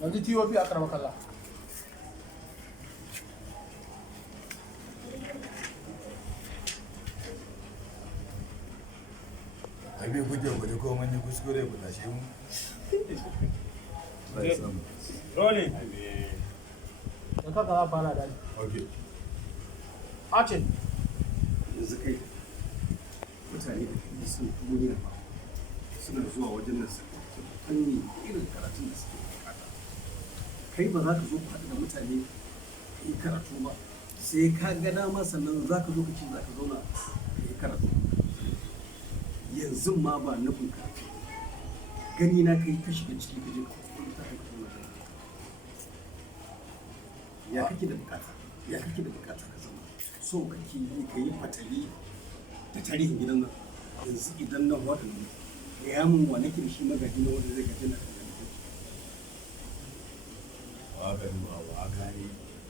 yanzu TOP a karama kalla. Abi kuke gudu ko mun yi kuskure ku tashe mu. Rolling. Da kaka za fara da Okay. Action. Yanzu kai mutane da kuma sun duniya ba suna zuwa wajen nan su fanni irin karatun da suke bukata. Kai ba za ka zo ka haɗu da mutane ka yi karatu ba sai ka ga dama sannan za ka zo ka ce za ka zauna ka yi karatu. Yanzu ma ba nufin karatu gani na kai ka shiga ciki ka je ka kuskure ta aika zauna ya kake da bukata ya kake da bukata ka zama so kake yi ka yi fatali da tarihin gidan nan yanzu idan nan waɗanda ya mun wa nake da shi magaji na wanda zai gaji na Wa ga duba wa gane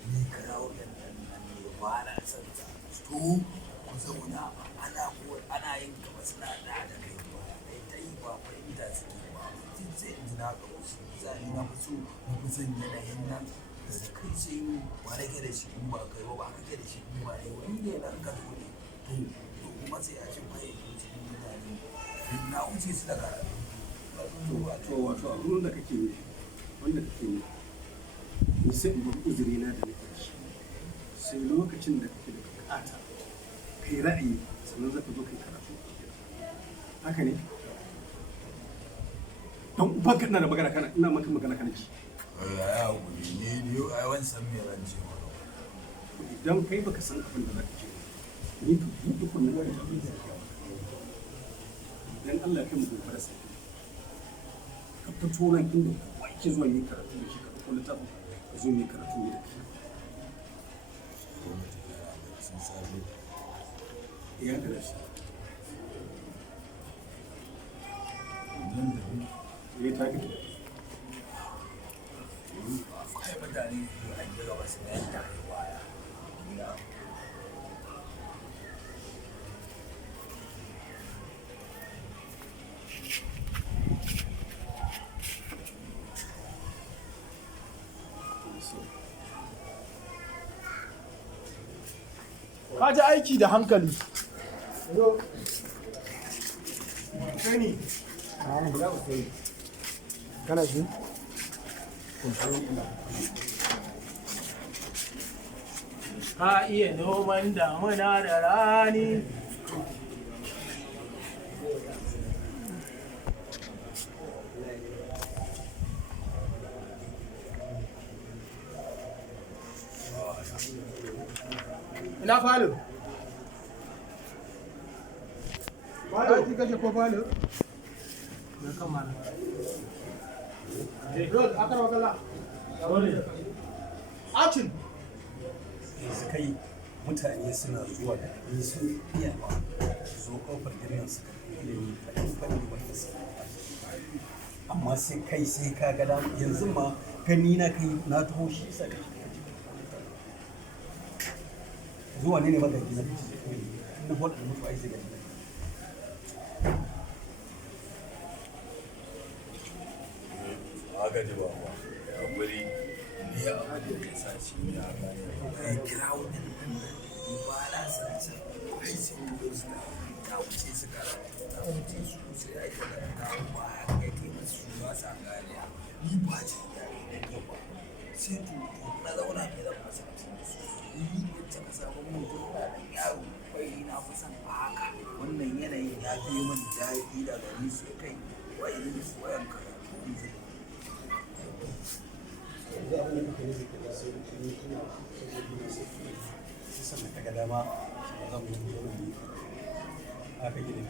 ni karawo yan nan ne ba na san ta. To ku zauna ana yin gaba suna da kai ba dai ba fahimta suke ba. Sai in na ga wasu zai na so mu san yanayin nan da kai sai ba da kai da shi in ba kai ba ka kai da shi in ba ne wani ne nan ka zo ne to kuma sai a ce mai cikin mutane na wuce su da karatu. wato abin da kake yi wanda kake yi ni sai in bar uzuri na da nake da shi sai lokacin da kake da bukata kai ra'ayi sannan zaka zo kai karatu haka ne don uban kana da magana kana ina maka magana kana ji Ya guri ni ai wani san me ran ce ma. idan kai baka san abin da zaka ce ni to duk wannan wani abin da yake dan Allah kai mu gobe da sai ka fito nan inda kowa yake zuwa yin karatu da shi ka ɗauko littafin ka zo yin karatu ne da kai ya ka da shi ya ta gidi Akwai mutane da an yi gaba su da yanta kai waya. Ka ji aiki da hankali. Kana shi? Ka iya noman damuna da rani. Ina falo? Falo ki kashe ko falo? Na kamala. Rod, akara wakala. Action. yanzu kai mutane suna zuwa da ni sun iya ba zo kofar gidan su ka ilimi ka fanni wanda su amma sai kai sai ka ga dama yanzu ma gani na kai na taho shi sai zuwa ne magaji na na hoda da mutu ai zai gani Aga ji ba ba. Ya guri ni ya abu da sa shi ya gane. Kai kira wannan ni ba na san sa. Ai sai mu zo su ta wuce su karatu. Ta wuce su sai ai da ta ba kai ke musu ba sa gane. Ni ba ji da ni ba. Sai to na zauna ne da masu ni yadda ka samu mutum da yaro kai na fi son haka wannan yanayin ya fi min daɗi da gani sai kai wai da su wayan karatu zai sannan ka ga dama zan mutu haka gidan